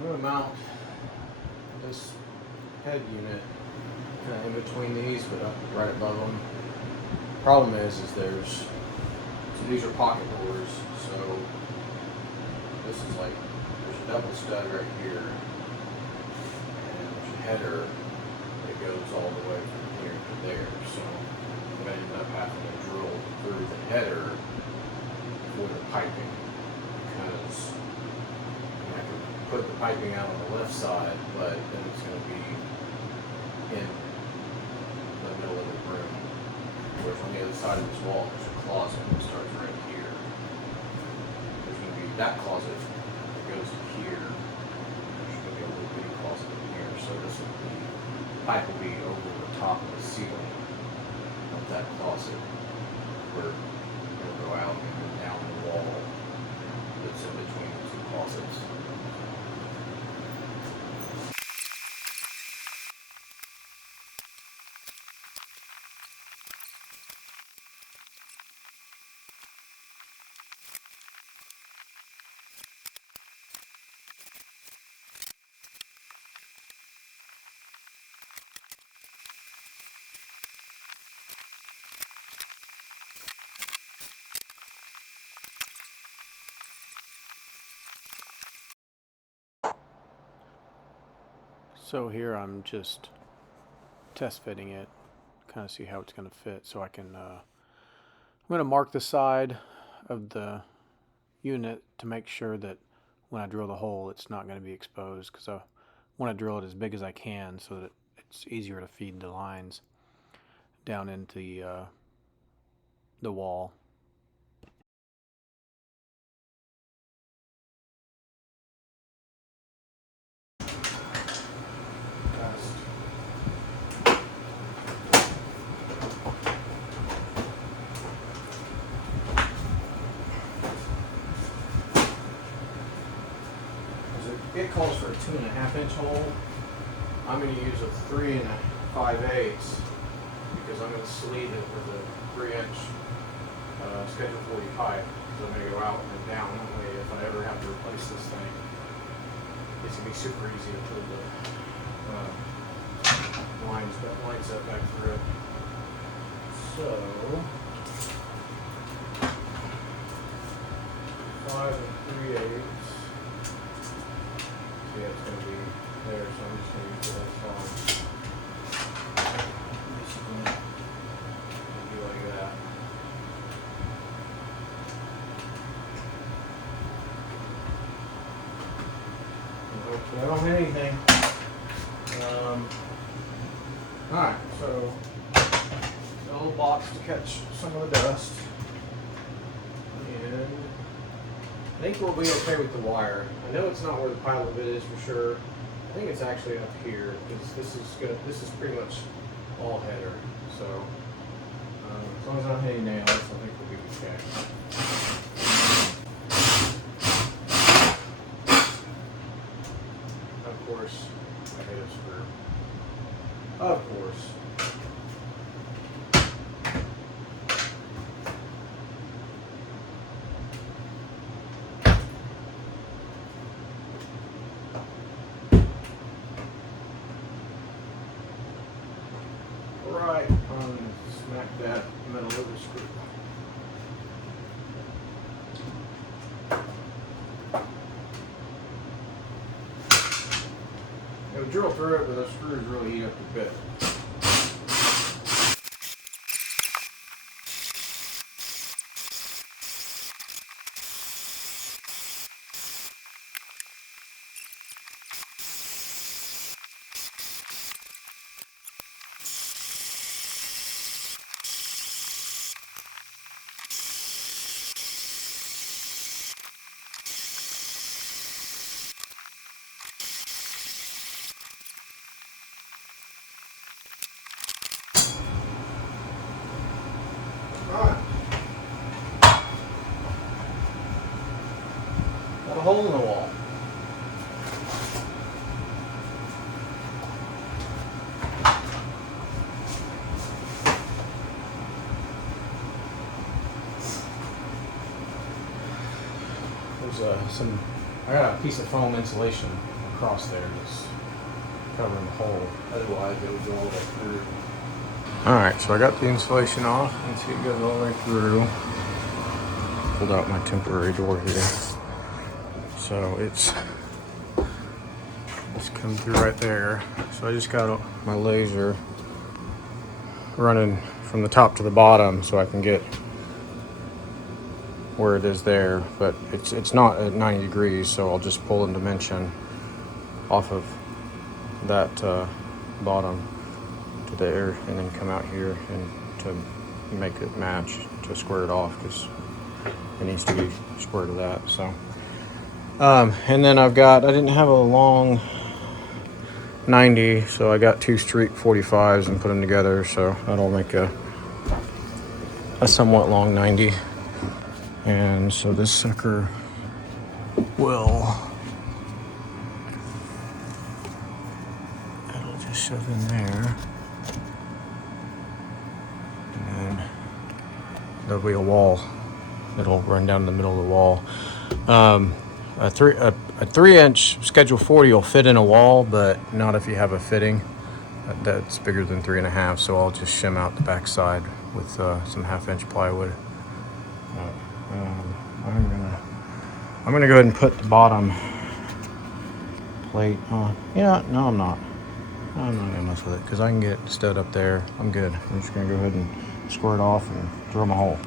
I'm going to mount this head unit kind of in between these, but up right above them. Problem is there's, so these are pocket doors, so this is like, there's a double stud right here, and there's a header that goes all the way from here to there, so I'm going to end up having to drill through the header for the piping, because I can put the piping out on the left side, but then it's going to be in the middle of the room. Whereas on the other side of this wall, there's a closet that starts right here. There's going to be that closet that goes to here. There's going to be a little bitty closet in here, so this will be, pipe will be over the top of the ceiling of that closet, where it'll go out and then down the wall that's in between the two closets. So here I'm just test fitting it, kind of see how it's going to fit, so I can, I'm going to mark the side of the unit to make sure that when I drill the hole it's not going to be exposed, because I want to drill it as big as I can so that it's easier to feed the lines down into the wall. It calls for a 2.5 inch hole. I'm going to use a 3 5/8 because I'm going to sleeve it with a 3 inch Schedule 40 pipe. So I'm going to go out and then down. That way, if I ever have to replace this thing, it's going to be super easy to put the lines up back through it. So 5 3/8. Yeah, it's going to be there, so I'm just going to use the whole saw. Basically, do like that. And hopefully I don't hit anything. Alright, so a little box to catch some of the dust. And I think we'll be okay with the wire. I know it's not where the pilot bit is for sure. I think it's actually up here because this is pretty much all header. So as long as I don't hit any nails, I think we'll be okay. Of course, I hit a screw. Of course. Right on, smack that metal of the screw. It'll drill through it, but those screws really eat up the bit. Got a hole in the wall. There's I got a piece of foam insulation across there that's covering the hole. Otherwise, it would go all the way through. All right, so I got the insulation off. You can see it goes all the way through. Pulled out my temporary door here. So it's come through right there. So I just got my laser running from the top to the bottom so I can get where it is there, but it's not at 90 degrees, so I'll just pull in dimension off of that bottom to there and then come out here and to make it match, to square it off, because it needs to be square to that. So and then I didn't have a long 90, so I got 2 street 45s and put them together, so that'll make a somewhat long 90. And so this sucker will, it'll just shove in there, and then there'll be a wall. It'll run down the middle of the wall. A 3-inch Schedule 40 will fit in a wall, but not if you have a fitting that's bigger than 3.5. So I'll just shim out the backside with some 1/2-inch plywood. I'm gonna go ahead and put the bottom plate on. Yeah, no, I'm not gonna mess with it because I can get stud up there. I'm good. I'm just gonna go ahead and square it off and drill my hole.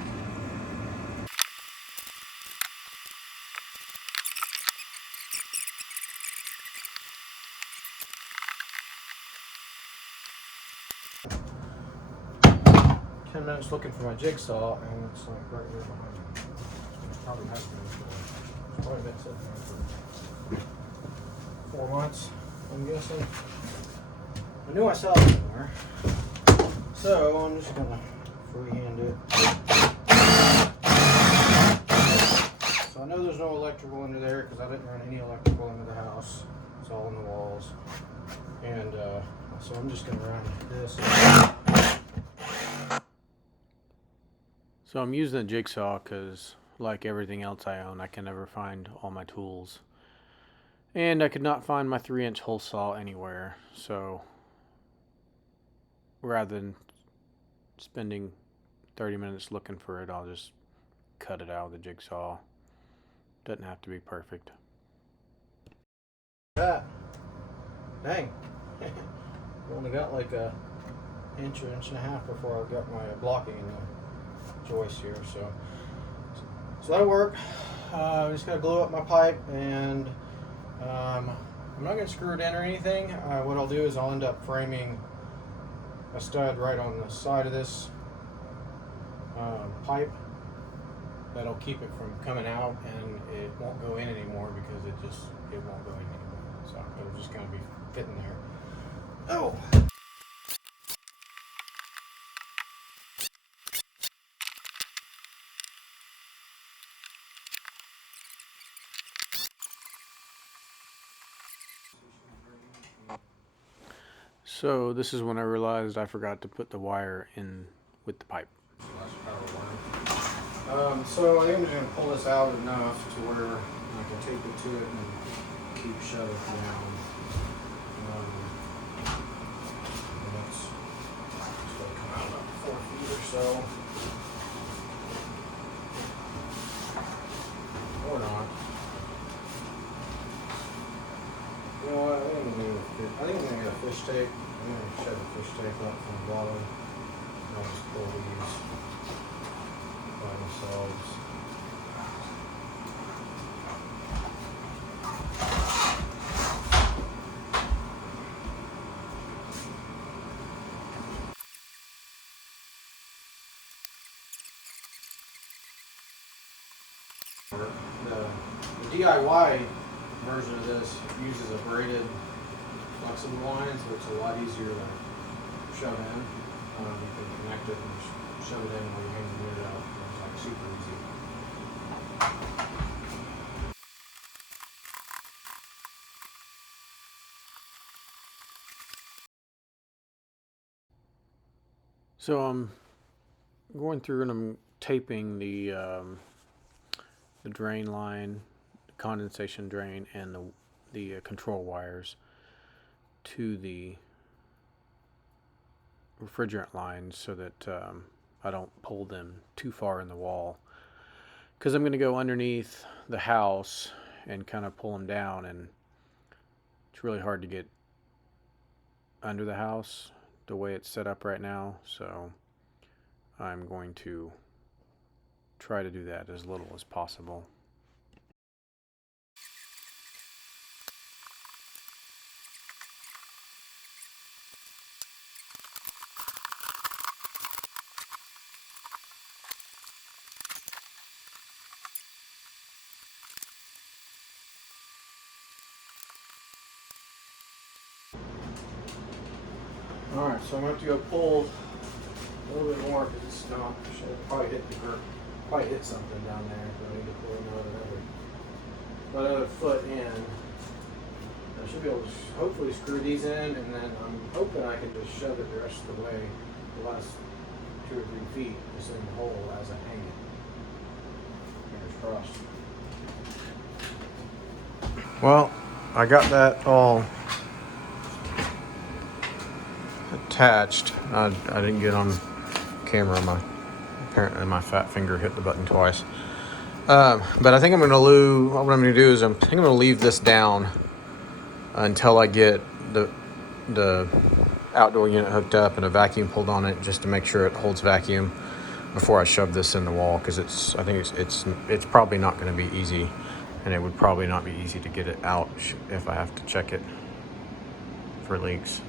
Minutes looking for my jigsaw, and it's like right here behind me. It probably has been for, probably been sitting there for 4 months, I'm guessing. I knew I saw it somewhere, so I'm just gonna freehand it. So I know there's no electrical under there because I didn't run any electrical into the house. It's all in the walls, and so I'm just gonna run this. So I'm using a jigsaw because, like everything else I own, I can never find all my tools. And I could not find my 3-inch hole saw anywhere. So rather than spending 30 minutes looking for it, I'll just cut it out with a jigsaw. Doesn't have to be perfect. Ah, dang. I only got like a inch or inch and a half before I got my blocking in the joist here, so that'll work. I just gotta glue up my pipe, and I'm not gonna screw it in or anything. What I'll do is I'll end up framing a stud right on the side of this pipe that'll keep it from coming out, and it won't go in anymore because it won't go in anymore. So it'll just kind of be fitting there. Oh. So this is when I realized I forgot to put the wire in with the pipe. So I think I'm just going to pull this out enough to where I can tape it to it and keep shut it down. And that's going to come out about 4 feet or so. Or not. You know what? I think I'm going to get a fish tape. I'm going to shove the fish tape up from the bottom. And I'll just pull these by themselves. The DIY version of this uses a braided flexible line, so it's a lot easier to shove in. You can connect it and shove it in while you're hanging the unit out. It's like super easy. So I'm going through and I'm taping the drain line, the condensation drain, and the control wires to the refrigerant lines so that I don't pull them too far in the wall, because I'm going to go underneath the house and kind of pull them down, and it's really hard to get under the house the way it's set up right now. So I'm going to try to do that as little as possible. Alright, so I'm going to have to go pull a little bit more because it's not, should probably hit something down there, so I need to pull another foot in. I should be able to hopefully screw these in, and then I'm hoping I can just shove it the rest of the way, the last 2 or 3 feet, just in the hole as I hang it. Fingers crossed. Well, I got that all attached. I didn't get on camera. Apparently my fat finger hit the button twice. But I think what I'm going to do is I'm going to leave this down until I get the outdoor unit hooked up and a vacuum pulled on it, just to make sure it holds vacuum before I shove this in the wall, because I think it's probably not going to be easy, and it would probably not be easy to get it out if I have to check it for leaks.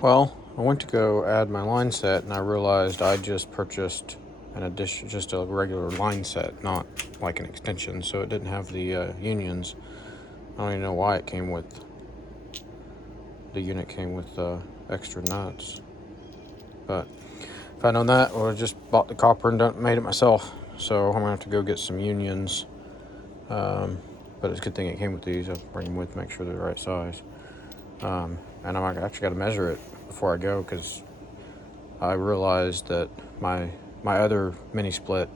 Well, I went to go add my line set, and I realized I just purchased just a regular line set, not like an extension, so it didn't have the unions. I don't even know why the unit came with extra nuts. But if I'd known that, I would have just bought the copper and made it myself. So I'm going to have to go get some unions. But it's a good thing it came with these. I'll bring them with, make sure they're the right size. And I actually got to measure it before I go, because I realized that my other mini split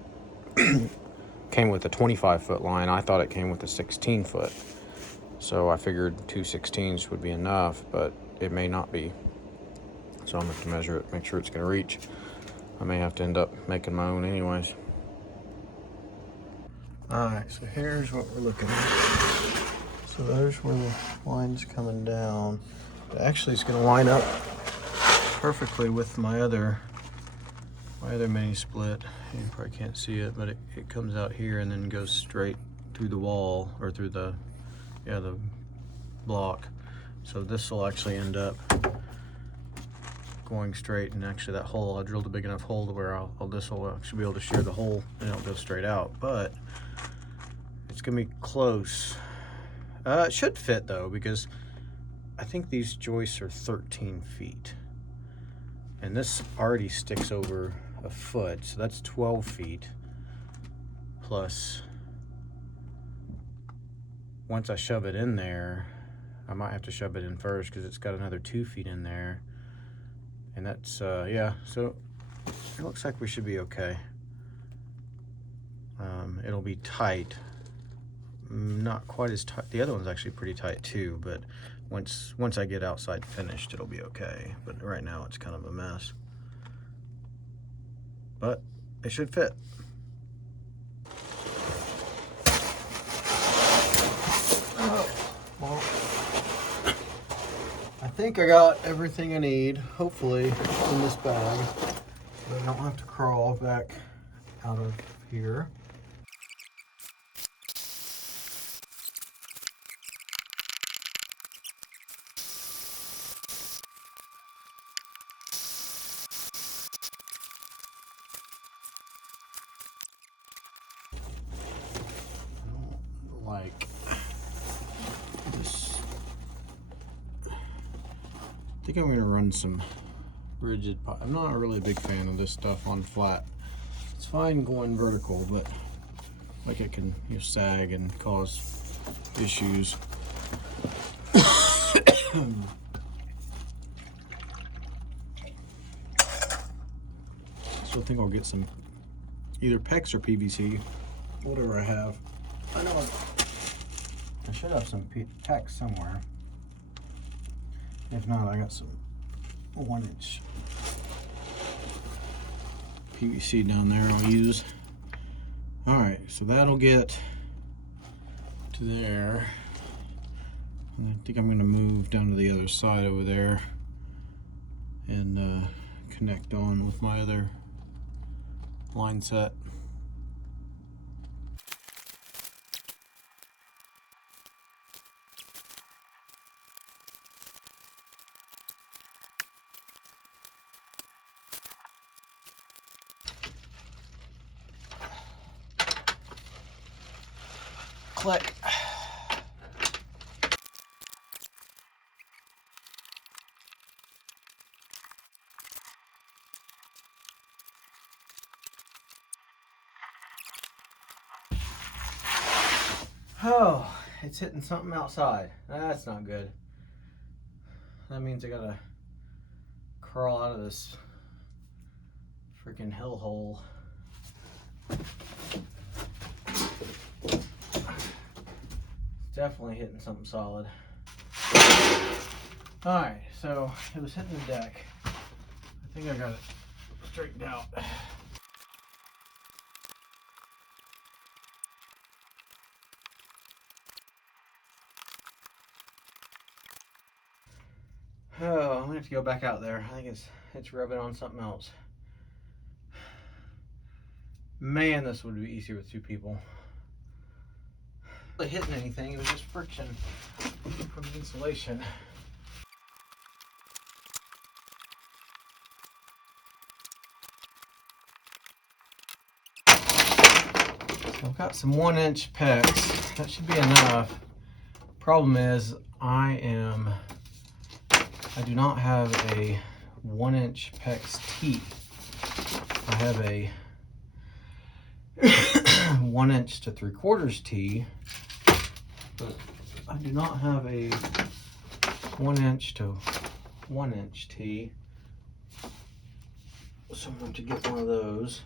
came with a 25-foot line. I thought it came with a 16-foot. So I figured 2 16s would be enough, but it may not be. So I'm going to have to measure it, make sure it's going to reach. I may have to end up making my own anyways. Alright, so here's what we're looking at. So there's where the line's coming down. Actually, it's going to line up perfectly with my other mini split. You probably can't see it, but it comes out here and then goes straight through the wall, or through the block. So this will actually end up going straight, and actually that hole, I drilled a big enough hole to where this will actually be able to shear the hole and it'll go straight out, but it's gonna be close. It should fit though, because I think these joists are 13 feet. And this already sticks over a foot, so that's 12 feet. Plus, once I shove it in there, I might have to shove it in first because it's got another 2 feet in there. And that's, yeah, so it looks like we should be okay. It'll be tight. Not quite as tight. The other one's actually pretty tight too, but once I get outside finished, it'll be okay. But right now it's kind of a mess. But it should fit. Oh, well, I think I got everything I need, hopefully, in this bag. So I don't have to crawl back out of here. Like this. I think I'm going to run some rigid pipe. I'm not really a big fan of this stuff on flat. It's fine going vertical, but like it can sag and cause issues. So I think I'll get some either PEX or PVC, whatever I have. I know I should have some tacks somewhere. If not, I got some 1-inch PVC down there I'll use. Alright, so that'll get to there. And I think I'm going to move down to the other side over there and connect on with my other line set. Click. Oh, it's hitting something outside. That's not good. That means I gotta crawl out of this freaking hellhole. Definitely hitting something solid. Alright, so it was hitting the deck. I think I got it straightened out. Oh, I'm gonna have to go back out there. I think it's rubbing on something else. Man, this would be easier with 2 people. Not really hitting anything, it was just friction from the insulation. So I've got some 1-inch PEX. That should be enough. Problem is, I do not have a 1-inch PEX T. I have a 1-inch to 3/4 T, but I do not have a 1-inch to 1-inch T. So I'm going to get one of those,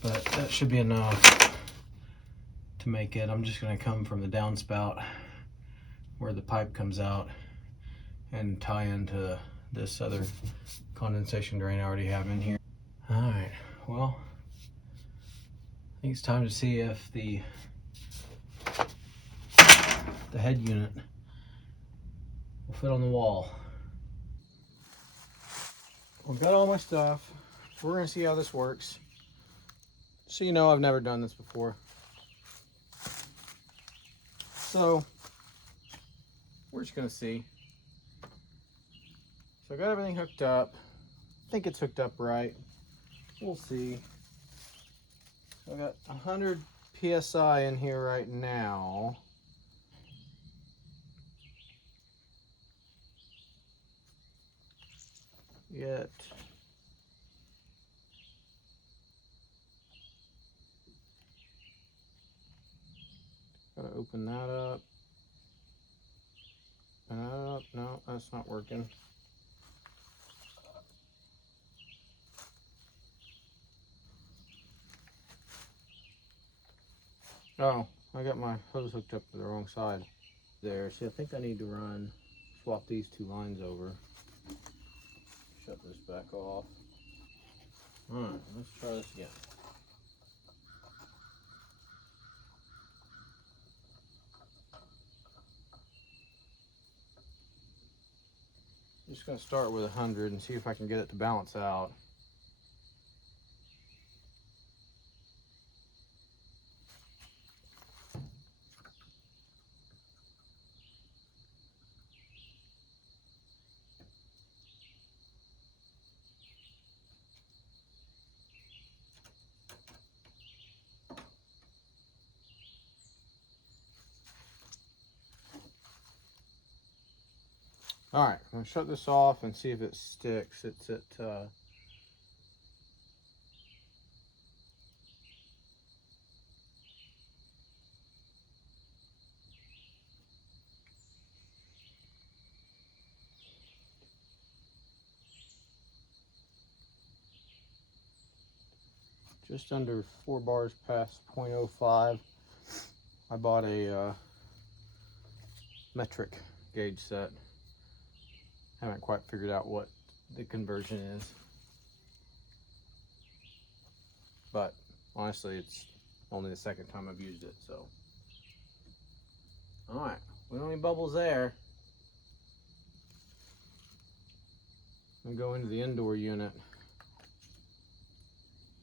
but that should be enough to make it. I'm just going to come from the downspout where the pipe comes out and tie into this other condensation drain I already have in here. All right, well, I think it's time to see if the head unit will fit on the wall. I've got all my stuff. We're gonna see how this works. So you know I've never done this before. So we're just gonna see. So I got everything hooked up. I think it's hooked up right. We'll see. So I got 100 PSI in here right now. Yet gotta open that up. No, that's not working. Oh, I got my hose hooked up to the wrong side there. See, I think I need to swap these 2 lines over. Shut this back off. Alright, let's try this again. I'm just going to start with 100 and see if I can get it to balance out. Alright, I'm going to shut this off and see if it sticks. It's at just under 4 bars past 0.05. I bought a metric gauge set. Haven't quite figured out what the conversion is, but honestly it's only the second time I've used it. So all right, we don't need bubbles there. I'm gonna go into the indoor unit.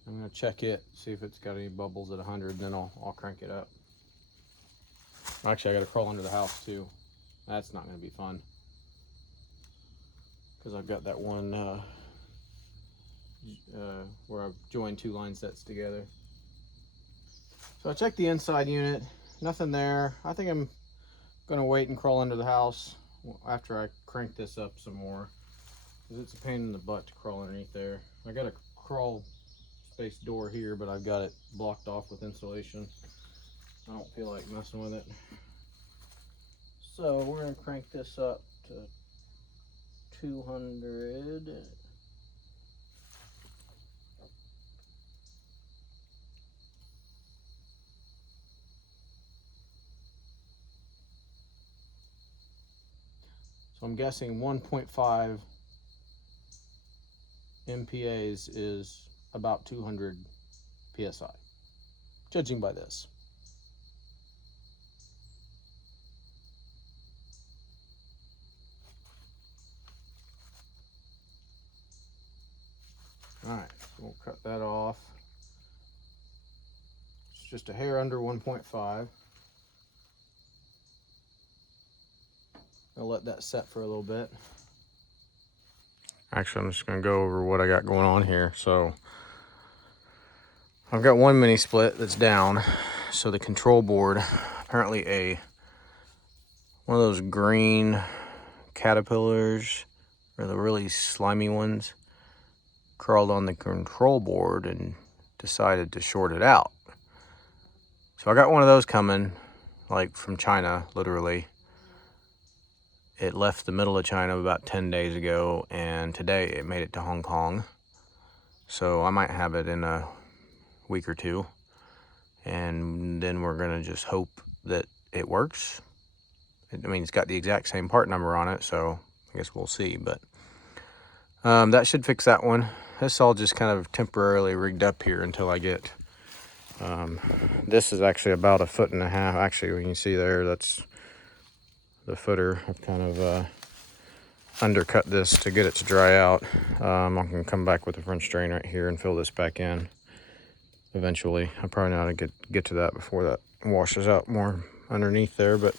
I'm gonna check it, see if it's got any bubbles at 100, then I'll crank it up. Actually, I gotta crawl under the house too. That's not gonna be fun, because I've got that one where I've joined two line sets together. So I checked the inside unit, nothing there. I think I'm gonna wait and crawl under the house after I crank this up some more, because it's a pain in the butt to crawl underneath there. I got a crawl space door here, but I've got it blocked off with insulation. I don't feel like messing with it. So we're gonna crank this up to 200. So I'm guessing 1.5 MPAs is about 200 PSI, judging by this. All right, so we'll cut that off. It's just a hair under 1.5. I'll let that set for a little bit. Actually, I'm just gonna go over what I got going on here. So I've got one mini split that's down. So the control board, apparently one of those green caterpillars, or the really slimy ones, crawled on the control board and decided to short it out. So I got one of those coming, like from China, literally. It left the middle of China about 10 days ago, and today it made it to Hong Kong. So I might have it in a week or two, and then we're gonna just hope that it works. I mean, it's got the exact same part number on it, so I guess we'll see, but that should fix that one. This all just kind of temporarily rigged up here until I get, this is actually about 1.5 feet. Actually, when you see there, that's the footer. I've kind of undercut this to get it to dry out. I can come back with a French drain right here and fill this back in eventually. I probably know how to get to that before that washes out more underneath there. But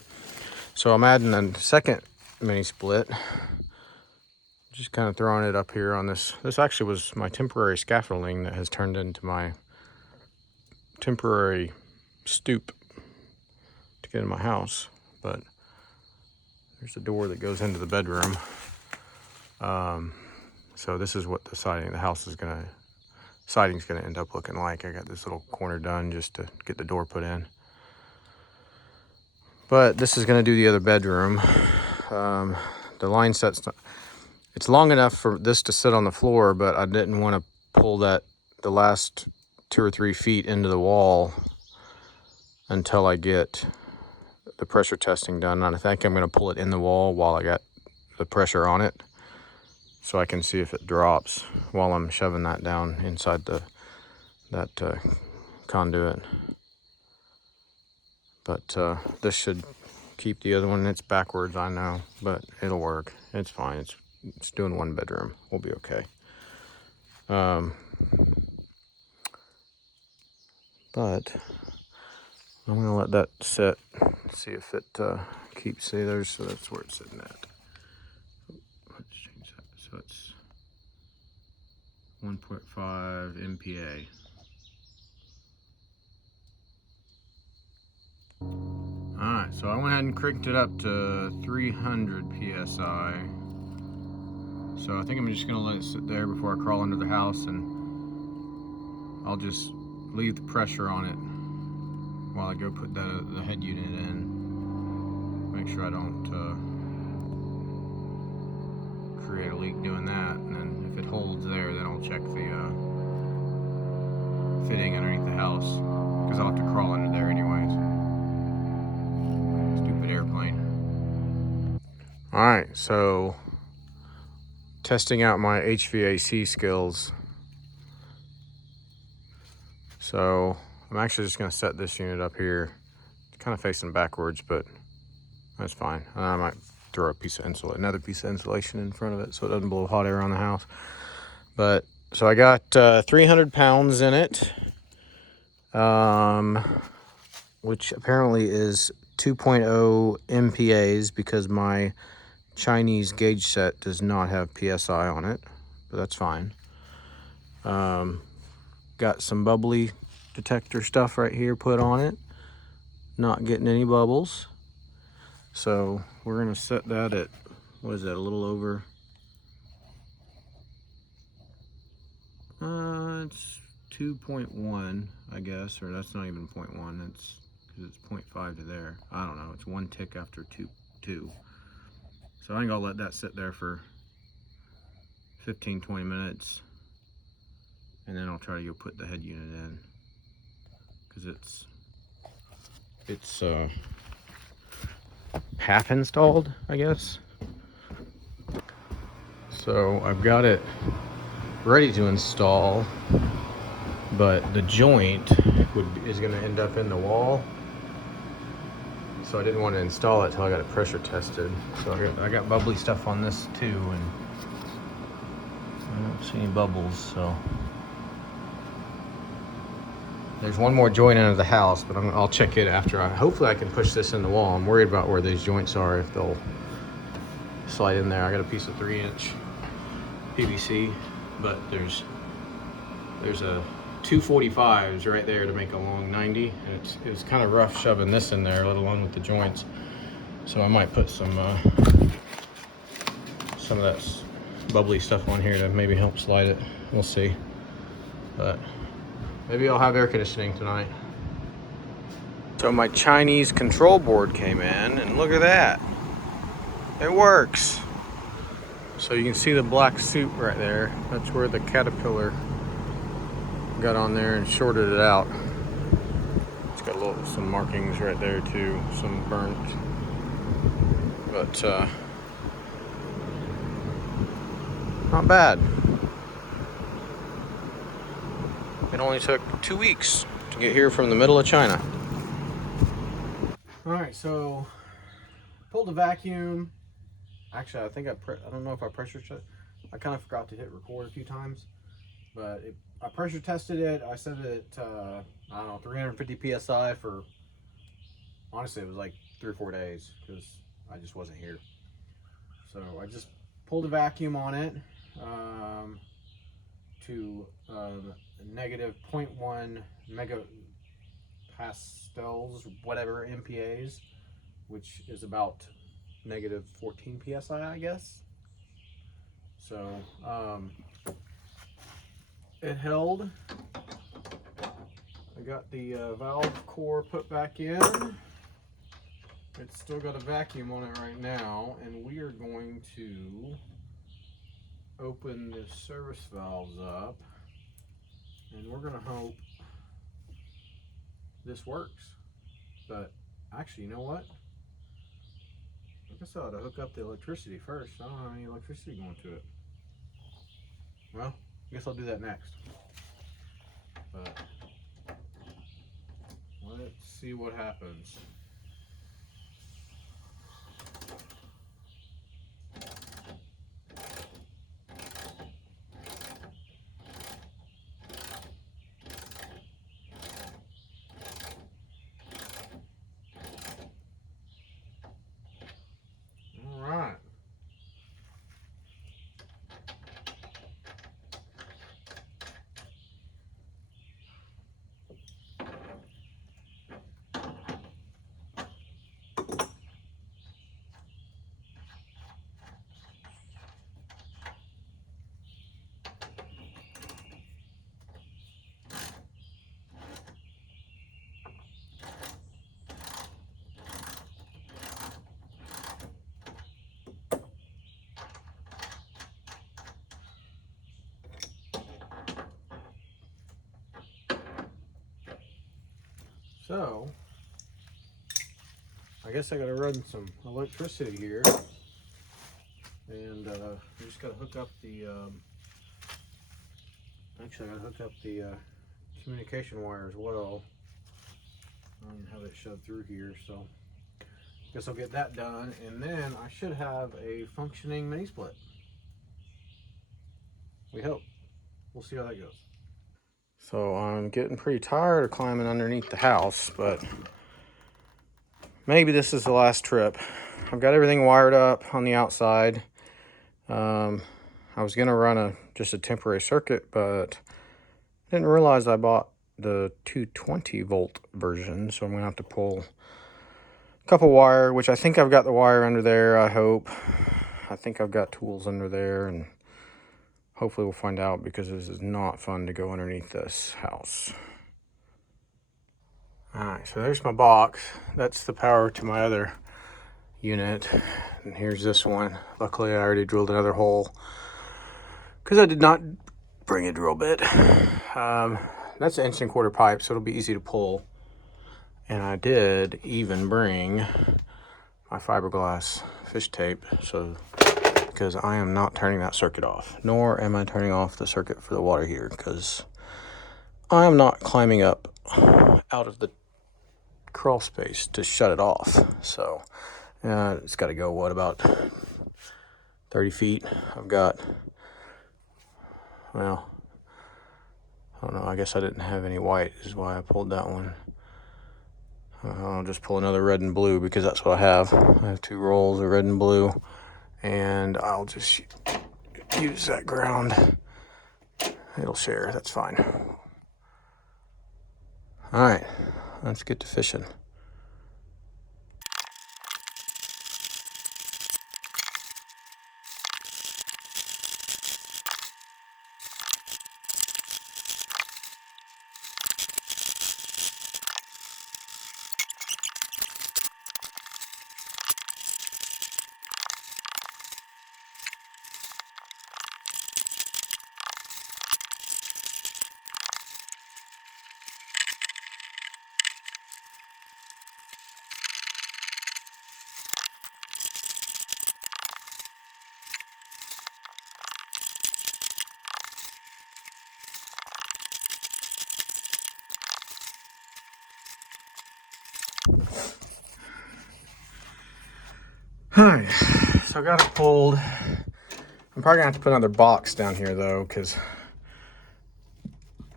so I'm adding a second mini split, just kind of throwing it up here on this. This actually was my temporary scaffolding that has turned into my temporary stoop to get in my house. But there's a door that goes into the bedroom. So this is what the siding of the house is siding's gonna end up looking like. I got this little corner done just to get the door put in. But this is gonna do the other bedroom. The line set's, it's long enough for this to sit on the floor, but I didn't want to pull the last 2 or 3 feet into the wall until I get the pressure testing done. And I think I'm gonna pull it in the wall while I got the pressure on it, so I can see if it drops while I'm shoving that down inside that conduit. But this should keep the other one. It's backwards, I know, but it'll work. It's fine. It's doing 1 bedroom. We'll be okay. But I'm gonna let that sit, see if it keeps. See, so that's where it's sitting at. Let's change that. So it's 1.5 MPA. Alright, so I went ahead and cranked it up to 300 PSI. So I think I'm just gonna let it sit there before I crawl under the house, and I'll just leave the pressure on it while I go put the head unit in. Make sure I don't create a leak doing that, and then if it holds there, then I'll check the fitting underneath the house, because I'll have to crawl under there anyways. Stupid airplane. All right, so testing out my HVAC skills. So I'm actually just gonna set this unit up here. It's kind of facing backwards, but that's fine. I might throw another piece of insulation in front of it so it doesn't blow hot air on the house. But so I got 300 pounds in it, which apparently is 2.0 MPAs because my Chinese gauge set does not have PSI on it, but that's fine. Got some bubbly detector stuff right here put on it. Not getting any bubbles. So we're gonna set that at, what is that, a little over? It's 2.1, I guess, or that's not even 0.1. It's because it's 0.5 to there. I don't know. It's one tick after 2. So I think I'll let that sit there for 15-20 minutes, and then I'll try to go put the head unit in because it's half installed, I guess. So I've got it ready to install, but the joint is going to end up in the wall, so I didn't want to install it till I got it pressure tested. So I got bubbly stuff on this too, and I don't see any bubbles. So there's one more joint out of the house, but I'll check it after. Hopefully I can push this in the wall. I'm worried about where these joints are, if they'll slide in there. I got a piece of 3-inch PVC, but there's a 245s right there to make a long 90, and it's kind of rough shoving this in there, let alone with the joints. So I might put some of that bubbly stuff on here to maybe help slide it. We'll see, but maybe I'll have air conditioning tonight. So my Chinese control board came in, and look at that, it works. So you can see the black suit right there. That's where the Caterpillar got on there and shorted it out. It's got some markings right there too, some burnt, but not bad. It only took 2 weeks to get here from the middle of China. All right, so pulled the vacuum. Actually, I think I don't know if I pressure checked. I kind of forgot to hit record a few times, but I pressure tested it. I set it at I don't know, 350 psi for, honestly, it was like 3 or 4 days because I just wasn't here. So I just pulled a vacuum on it to negative 0.1 megapascals, whatever, MPAs, which is about negative 14 psi, I guess. So it held. I got the valve core put back in. It's still got a vacuum on it right now, and we are going to open the service valves up, and we're going to hope this works. But actually, you know what? I guess I ought to hook up the electricity first. I don't have any electricity going to it. Well, I guess I'll do that next. But let's see what happens. All right. So, I guess I gotta run some electricity here And we just got to hook up the, actually I got to hook up the communication wire as well. I don't have it shoved through here, so guess I'll get that done, and then I should have a functioning mini split. We hope. We'll see how that goes. So I'm getting pretty tired of climbing underneath the house, but maybe this is the last trip. I've got everything wired up on the outside. I was gonna run just a temporary circuit, but I didn't realize I bought the 220 volt version, so I'm gonna have to pull a couple wire, which I think I've got the wire under there. I hope. I think I've got tools under there, and hopefully we'll find out, because this is not fun to go underneath this house. All right, so there's my box. That's the power to my other unit, and here's this one. Luckily I already drilled another hole because I did not bring a drill bit. That's an 1¼ inch pipe, so it'll be easy to pull. And I did even bring my fiberglass fish tape, so because I am not turning that circuit off, nor am I turning off the circuit for the water heater, because I am not climbing up out of the crawl space to shut it off. So it's got to go, what, about 30 feet? I've got, well, I don't know, I guess I didn't have any white is why I pulled that one. I'll just pull another red and blue, because that's what I have. I have 2 rolls of red and blue, and I'll just use that ground. It'll share, that's fine. All right, let's get to fishing. Alright, so I got it pulled. I'm probably gonna have to put another box down here though, because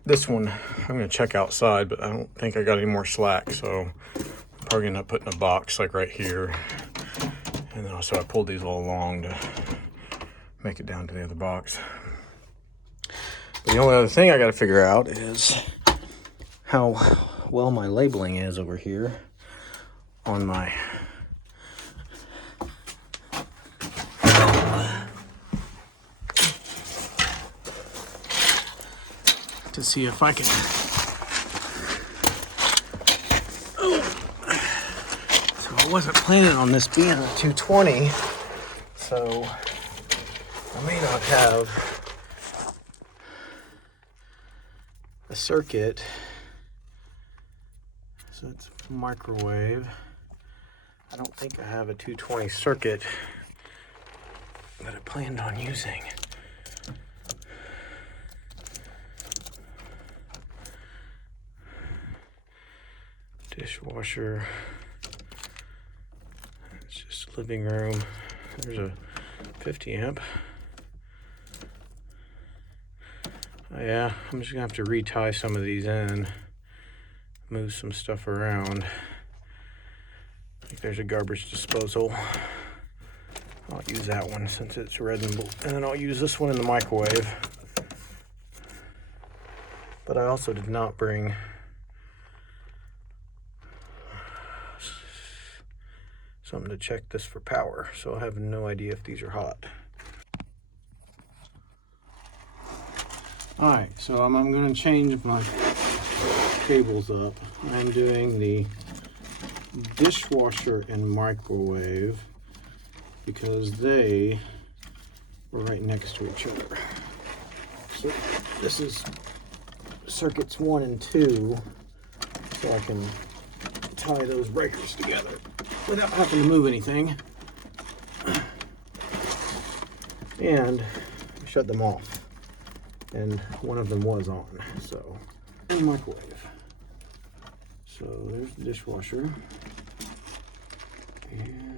this one I'm gonna check outside, but I don't think I got any more slack, so I'm probably gonna put in a box like right here. And then also I pulled these all along to make it down to the other box. But the only other thing I gotta figure out is how well my labeling is over here on my to see if I can. So I wasn't planning on this being a 220, so I may not have a circuit. So it's microwave. I don't think I have a 220 circuit that I planned on using. Dishwasher. It's just living room. There's a 50 amp. Oh, yeah, I'm just gonna have to retie some of these in, move some stuff around. I think there's a garbage disposal. I'll use that one since it's red and blue, and then I'll use this one in the microwave. But I also did not bring something to check this for power, so I have no idea if these are hot. Alright, so I'm going to change my cables up. I'm doing the dishwasher and microwave because they were right next to each other. So this is circuits 1 and 2, so I can tie those breakers together without having to move anything. and shut them off. And one of them was on, so. And microwave. So there's the dishwasher. And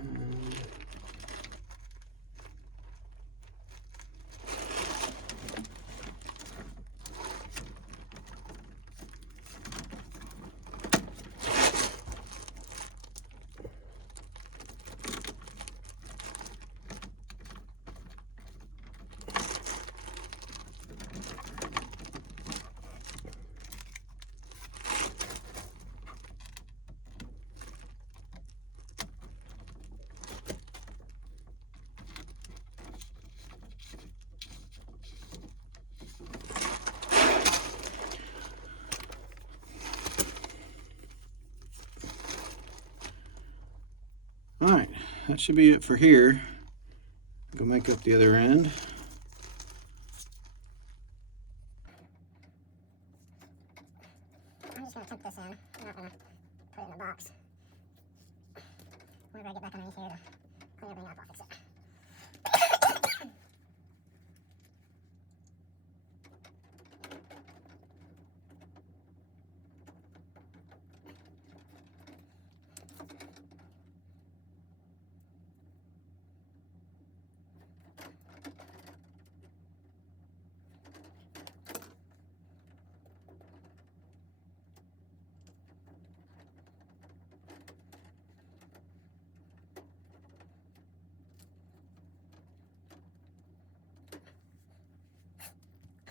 all right, that should be it for here. Go make up the other end. I'm just going to tip this in. I'm not going to put it in a box. Whenever I get back underneath here to clean everything up, I'll fix it.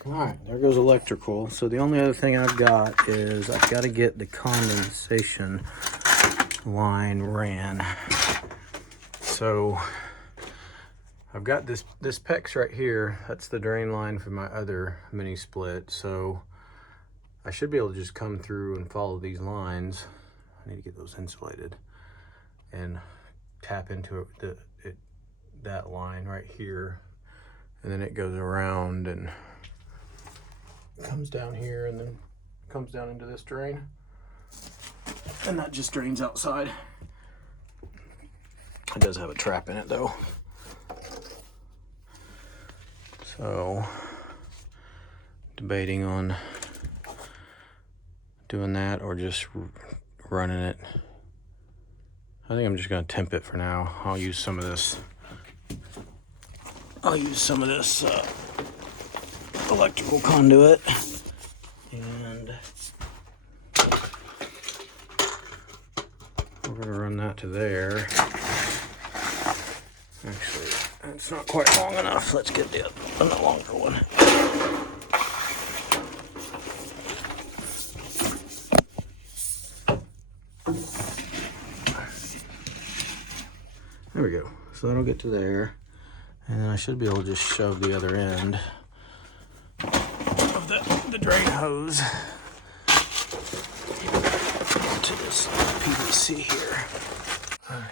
All right, there goes electrical. So the only other thing I've got is I've got to get the condensation line ran. So I've got this PEX right here. That's the drain line for my other mini split. So I should be able to just come through and follow these lines. I need to get those insulated and tap into that line right here. And then it goes around and comes down here and then comes down into this drain. And that just drains outside. It does have a trap in it though. So, debating on doing that or just running it. I think I'm just gonna temp it for now. I'll use some of this electrical conduit, and we're gonna run that to there. Actually, it's not quite long enough. Let's get the longer one. There we go. So that'll get to there, and then I should be able to just shove the other end of the drain hose to this PVC here. All right.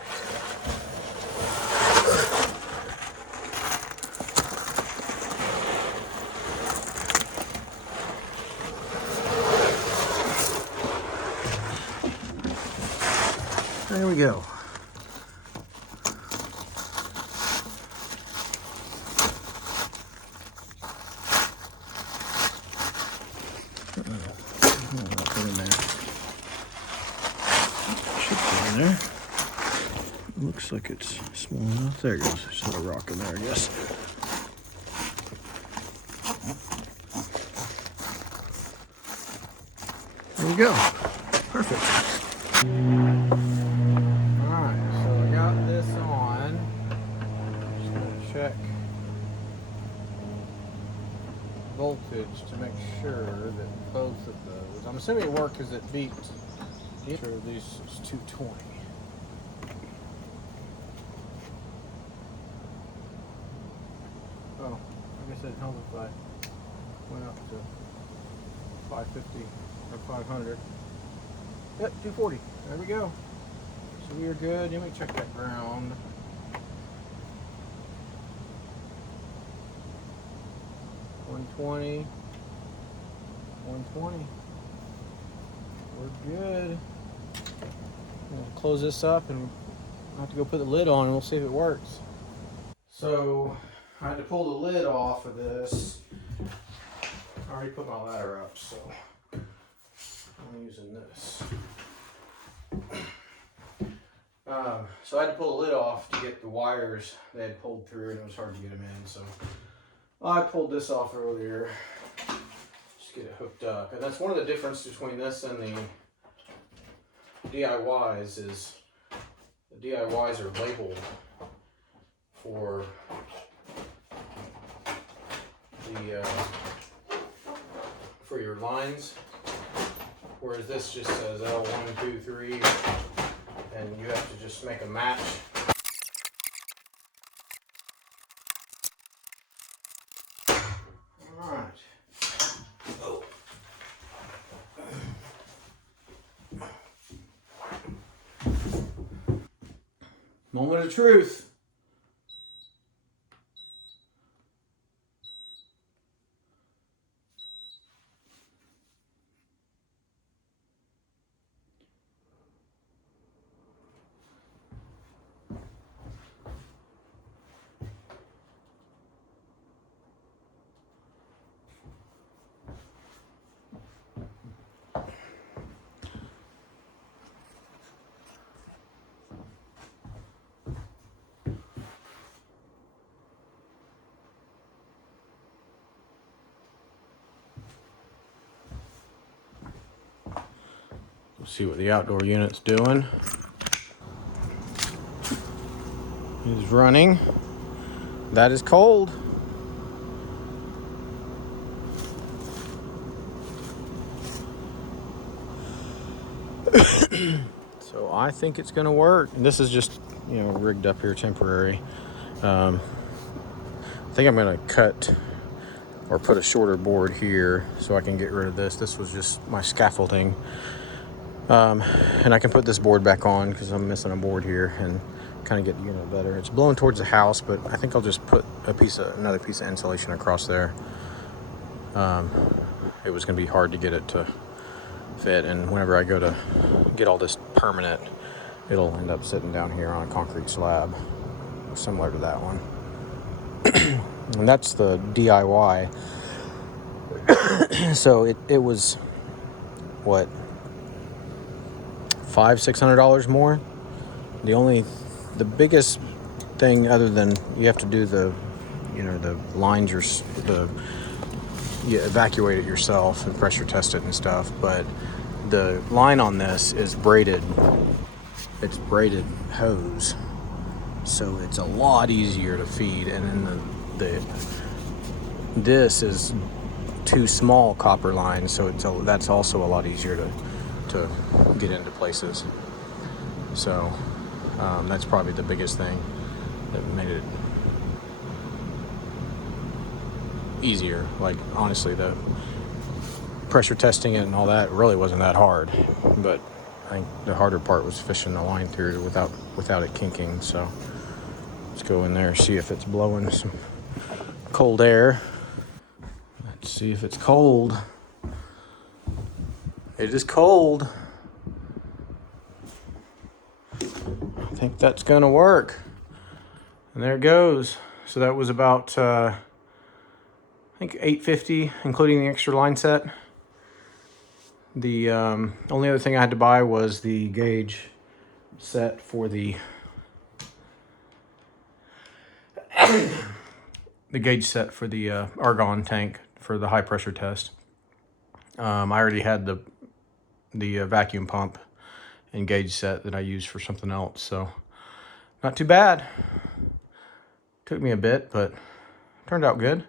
There we go. There. Looks like it's small enough. There it goes. Just had a rock in there, I guess. There we go. Perfect. Alright, so I got this on. Just gonna check voltage to make sure that both of those, I'm assuming it worked because it beat. Sure, these is 220. Oh, I guess it helped if I went up to 550 or 500. Yep, 240. There we go. So we are good. Let me check that ground. $120. $120. We're good. We'll close this up and I'll have to go put the lid on and we'll see if it works. So I had to pull the lid off of this. I already put my ladder up, so I'm using this. So I had to pull the lid off to get the wires they had pulled through, and it was hard to get them in. So I pulled this off earlier, just get it hooked up. And that's one of the differences between this and the DIYs is the DIYs are labeled for the for your lines, whereas this just says L1, 2, 3, and you have to just make a match. All right. Oh. Moment of truth. See what the outdoor unit's doing. It's running. That is cold. So I think it's gonna work. And this is just, rigged up here temporary. I think I'm gonna cut or put a shorter board here so I can get rid of this. This was just my scaffolding. And I can put this board back on because I'm missing a board here and kind of get the unit better. It's blowing towards the house, but I think I'll just put another piece of insulation across there. It was going to be hard to get it to fit, and whenever I go to get all this permanent, it'll end up sitting down here on a concrete slab, similar to that one. And that's the DIY. So it was, what, $500-$600 more. The biggest thing, other than you have to do the lines, you evacuate it yourself and pressure test it and stuff, but the line on this is braided. It's braided hose, so it's a lot easier to feed. And then this is two small copper lines, so that's also a lot easier to get into places. So that's probably the biggest thing that made it easier. Like, honestly, the pressure testing it and all that really wasn't that hard, but I think the harder part was fishing the line through without it kinking. So let's go in there, see if it's blowing some cold air. Let's see if it's cold. It is cold. I think that's gonna work. And there it goes. So that was about I think $850, including the extra line set. The only other thing I had to buy was the gauge set for the argon tank for the high pressure test. I already had the vacuum pump and gauge set that I used for something else, so not too bad. Took me a bit, but turned out good.